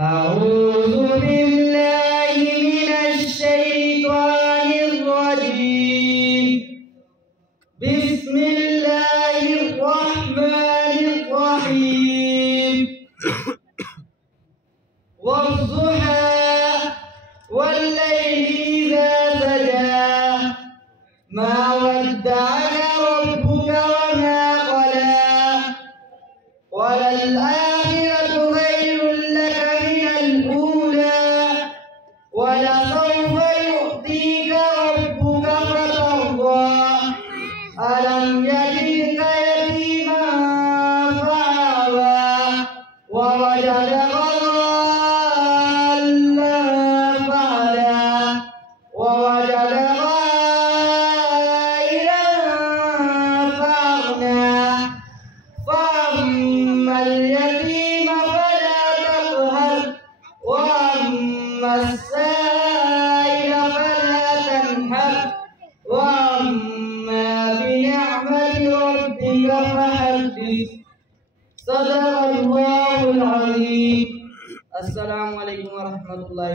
أعوذ بالله من الشيطان الرجيم. بسم الله الرحمن الرحيم. والضحى والليل إذا سجى ما ودعك ربك وما قلى وللآخرة خير لك من الأولى ولسوف يؤتيك ربك فترضى ألم يجدك يتيما فآوى ووجدك ضالا فهدى ووجدك عائلا فأغنى فأما اليتيم فلا تقهر وأما السائل فلا تنهر وأما بنعمة ربك فحدث. صدق الله العظيم. السلام عليكم ورحمة الله.